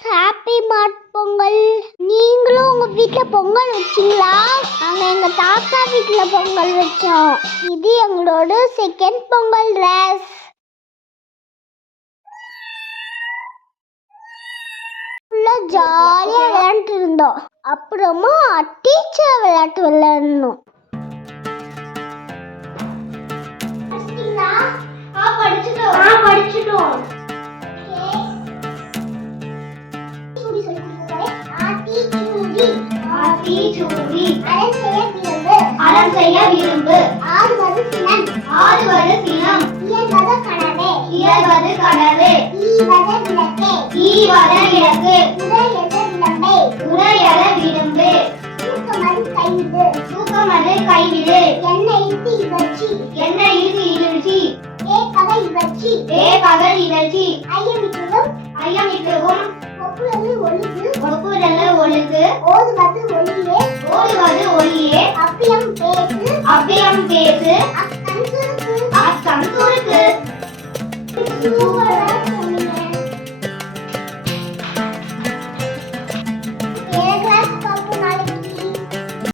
Happy மாட் பொங்கல். நீங்களும் உங்க வீட்ல பொங்கல் வச்சீங்களா? நாங்க எங்க தாத்தா வீட்ல பொங்கல் வச்சோம். இது எங்களோட செகண்ட் பொங்கல் ரேஸ். ஜாலியா விளையாண்டு இருந்தோம். அப்புறமா டீச்சர் விளையாட்டு விளையாடணும். படிச்சிட்டோம். அறம் செய்ய விரும்பு. ஆறுவது சினம். இயல்வது கனவே. ஈவது விளக்கு. உரையத விளம்பு. தூக்கமது கைவிடு. எண்ணெய் இகழ்ச்சி. ஏ பகல் இகழ்ச்சி. ஐயமிட்டவும். ஒப்புரல் ஒழுகு. ஓதுவது ஒளியே. அவ்வியம் பேசு.